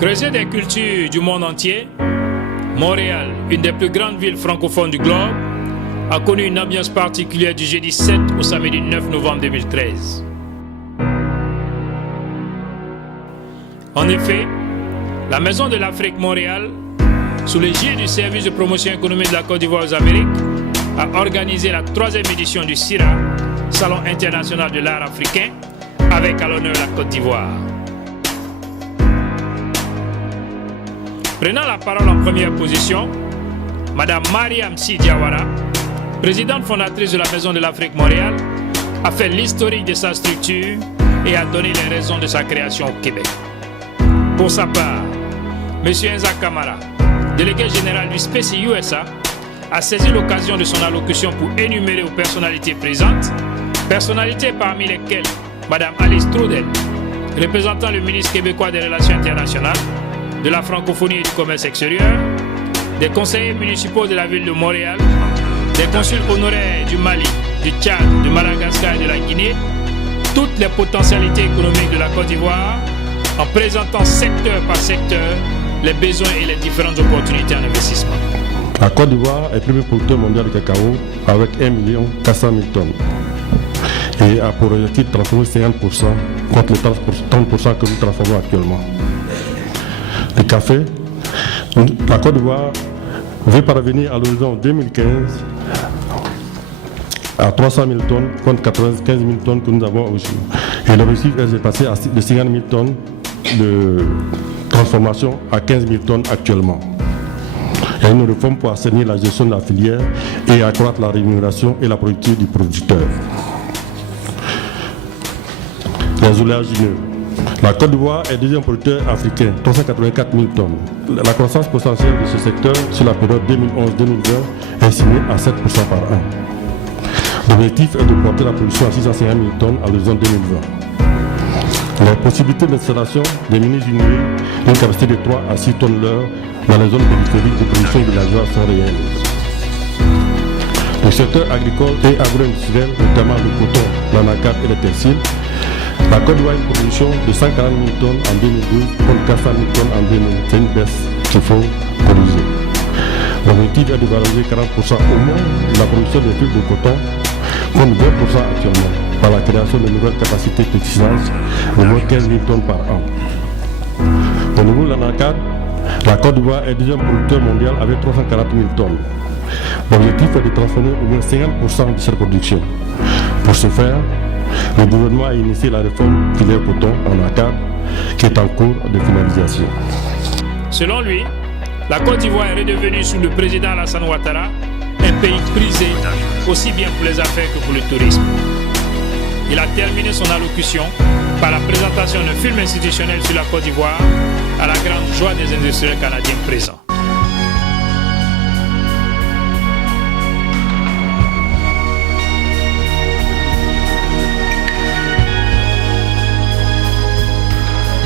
Creuset des cultures du monde entier, Montréal, une des plus grandes villes francophones du globe, a connu une ambiance particulière du jeudi 7 au samedi 9 novembre 2013. En effet, la Maison de l'Afrique Montréal, sous l'égide du service de promotion économique de la Côte d'Ivoire aux Amériques, a organisé la 3e édition du CIRA, Salon international de l'art africain, avec à l'honneur la Côte d'Ivoire. Prenant la parole en première position, Madame Mariam Sy Diawara, présidente fondatrice de la Maison de l'Afrique Montréal, a fait l'historique de sa structure et a donné les raisons de sa création au Québec. Pour sa part, M. Enza Kamara, délégué général du SPECI USA, a saisi l'occasion de son allocution pour énumérer aux personnalités présentes, personnalités parmi lesquelles Mme Alice Trudel, représentant le ministre québécois des Relations internationales, de la francophonie et du commerce extérieur, des conseillers municipaux de la ville de Montréal, des consuls honoraires du Mali, du Tchad, de Madagascar et de la Guinée, toutes les potentialités économiques de la Côte d'Ivoire, en présentant secteur par secteur les besoins et les différentes opportunités en investissement. La Côte d'Ivoire est le premier producteur mondial de cacao avec 1 400 000 tonnes et a pour objectif de transformer 50% contre les 30% que nous transformons actuellement. Le café, la Côte d'Ivoire veut parvenir à l'horizon 2015 à 300 000 tonnes contre 95 000 tonnes que nous avons aujourd'hui. Et l'objectif est de passer de 50 000 tonnes de transformation à 15 000 tonnes actuellement. Il y a une réforme pour assainir la gestion de la filière et accroître la rémunération et la productivité du producteur. Les oléagineux. La Côte d'Ivoire est deuxième producteur africain, 384 000 tonnes. La croissance potentielle de ce secteur sur la période 2011-2020 est estimée à 7% par an. L'objectif est de porter la production à 650 000 tonnes à l'horizon 2020. Les possibilités d'installation des mini unités d'une capacité de 3 à 6 tonnes l'heure dans les zones périphériques de production villageoise sont réelles. Le secteur agricole et agro-industriel, notamment le coton, l'anacarde et les textiles, la Côte d'Ivoire a une production de 140 000 tonnes en 2012 contre 400 000 tonnes en 2000. C'est une baisse qu'il faut corriger. L'objectif est de valoriser 40% au moins de la production de fibres de coton contre 20% actuellement par la création de nouvelles capacités de tissage de moins 15 000 tonnes par an. Au niveau de l'anacarde, la Côte d'Ivoire est deuxième producteur mondial avec 340 000 tonnes. L'objectif est de transformer au moins 50% de cette production. Pour ce faire, le gouvernement a initié la réforme filière coton en anacarde qui est en cours de finalisation. Selon lui, la Côte d'Ivoire est redevenue sous le président Alassane Ouattara un pays prisé aussi bien pour les affaires que pour le tourisme. Il a terminé son allocution par la présentation d'un film institutionnel sur la Côte d'Ivoire à la grande joie des industriels canadiens présents.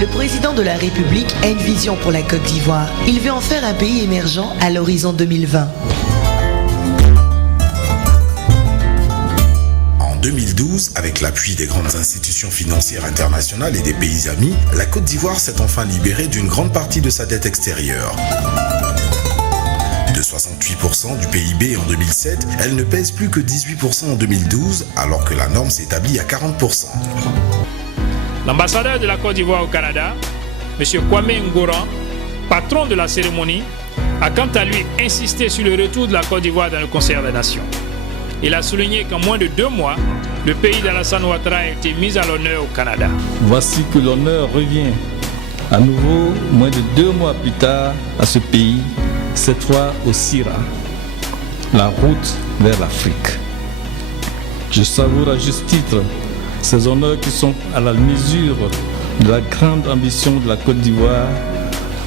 Le président de la République a une vision pour la Côte d'Ivoire. Il veut en faire un pays émergent à l'horizon 2020. En 2012, avec l'appui des grandes institutions financières internationales et des pays amis, la Côte d'Ivoire s'est enfin libérée d'une grande partie de sa dette extérieure. De 68% du PIB en 2007, elle ne pèse plus que 18% en 2012, alors que la norme s'établit à 40%. L'ambassadeur de la Côte d'Ivoire au Canada, M. Kwame Ngoran, patron de la cérémonie, a quant à lui insisté sur le retour de la Côte d'Ivoire dans le concert des nations. Il a souligné qu'en moins de 2 mois, le pays d'Alassane Ouattara a été mis à l'honneur au Canada. Voici que l'honneur revient à nouveau, moins de 2 mois plus tard, à ce pays, cette fois au CIRA, la route vers l'Afrique. Je savoure à juste titre ces honneurs qui sont à la mesure de la grande ambition de la Côte d'Ivoire,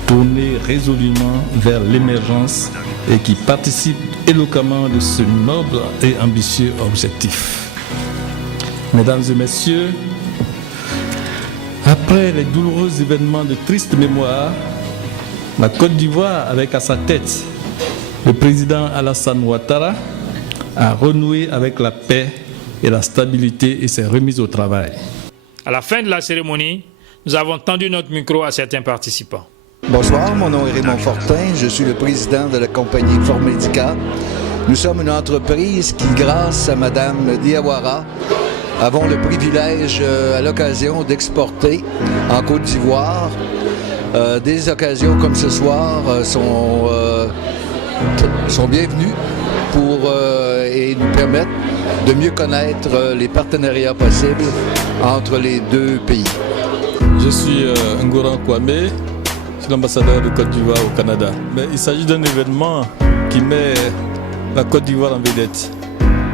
tournée résolument vers l'émergence et qui participe éloquemment de ce noble et ambitieux objectif. Mesdames et messieurs, après les douloureux événements de triste mémoire, la Côte d'Ivoire, avec à sa tête le président Alassane Ouattara, a renoué avec la paix et la stabilité et ses remises au travail. À la fin de la cérémonie, nous avons tendu notre micro à certains participants. Bonsoir, mon nom est Raymond Fortin, je suis le président de la compagnie Formedica. Nous sommes une entreprise qui, grâce à Mme Diawara, avons le privilège à l'occasion d'exporter en Côte d'Ivoire. Des occasions comme ce soir sont bienvenues et nous permettent de mieux connaître les partenariats possibles entre les deux pays. Je suis Ngoran Kwame, je suis l'ambassadeur de Côte d'Ivoire au Canada. Mais il s'agit d'un événement qui met la Côte d'Ivoire en vedette.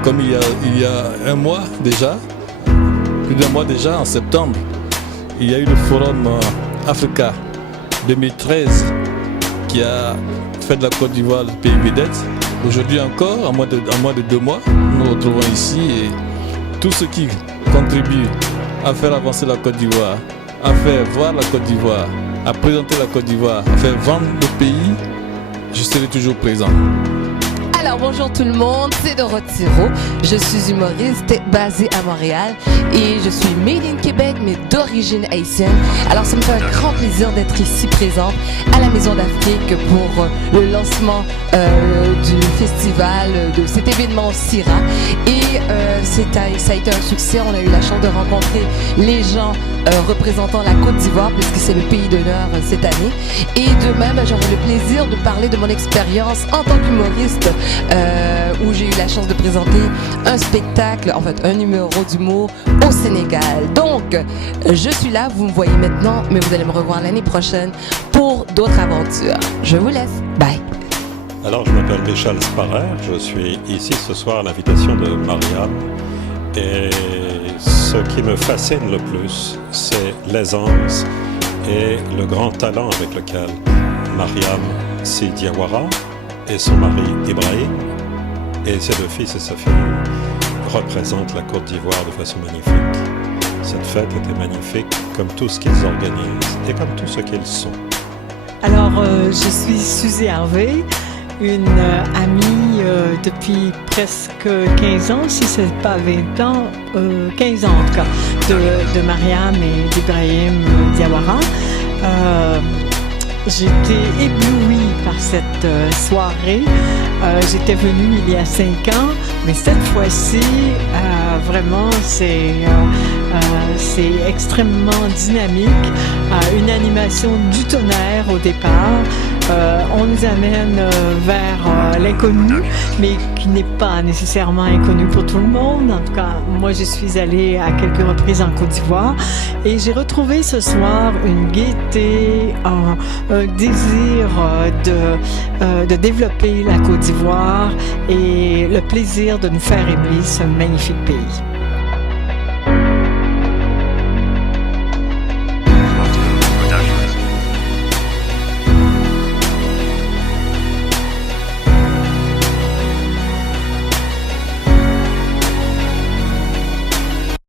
Comme il y a un mois déjà, plus d'un mois déjà, en septembre, il y a eu le Forum Africa 2013 qui a fait de la Côte d'Ivoire le pays vedette. Aujourd'hui encore, en moins de 2 mois, nous nous retrouvons ici et tout ce qui contribue à faire avancer la Côte d'Ivoire, à faire voir la Côte d'Ivoire, à présenter la Côte d'Ivoire, à faire vendre le pays, je serai toujours présent. Alors bonjour tout le monde, c'est Dorotiro. Je suis humoriste basée à Montréal et je suis made in Québec mais d'origine haïtienne. Alors ça me fait un grand plaisir d'être ici présente à la Maison d'Afrique pour le lancement du festival, de cet événement CIRA. Et ça a été un succès, on a eu la chance de rencontrer les gens représentant la Côte d'Ivoire puisque c'est le pays d'honneur cette année. Et de même, j'aurai le plaisir de parler de mon expérience en tant qu'humoriste où j'ai eu la chance de présenter un spectacle, en fait un numéro d'humour au Sénégal. Donc, je suis là, vous me voyez maintenant, mais vous allez me revoir l'année prochaine pour d'autres aventures. Je vous laisse, bye. Alors, je m'appelle Michel Sparer, je suis ici ce soir à l'invitation de Mariam et ce qui me fascine le plus, c'est l'aisance et le grand talent avec lequel Mariam Sy Diawara et son mari Ibrahim et ses 2 fils et sa fille représentent la Côte d'Ivoire de façon magnifique. Cette fête était magnifique comme tout ce qu'ils organisent et comme tout ce qu'ils sont. Alors, je suis Suzy Harvey, une amie depuis presque 15 ans, si ce n'est pas 20 ans, 15 ans en tout cas, de Mariam et d'Ibrahim Diawara. J'étais éblouie par cette soirée. J'étais venue il y a 5 ans, mais cette fois-ci, vraiment, c'est extrêmement dynamique. Une animation du tonnerre au départ. On nous amène vers l'inconnu, mais qui n'est pas nécessairement inconnu pour tout le monde. En tout cas, moi, je suis allée à quelques reprises en Côte d'Ivoire et j'ai retrouvé ce soir une gaieté, un désir de développer la Côte d'Ivoire et le plaisir de nous faire aimer ce magnifique pays.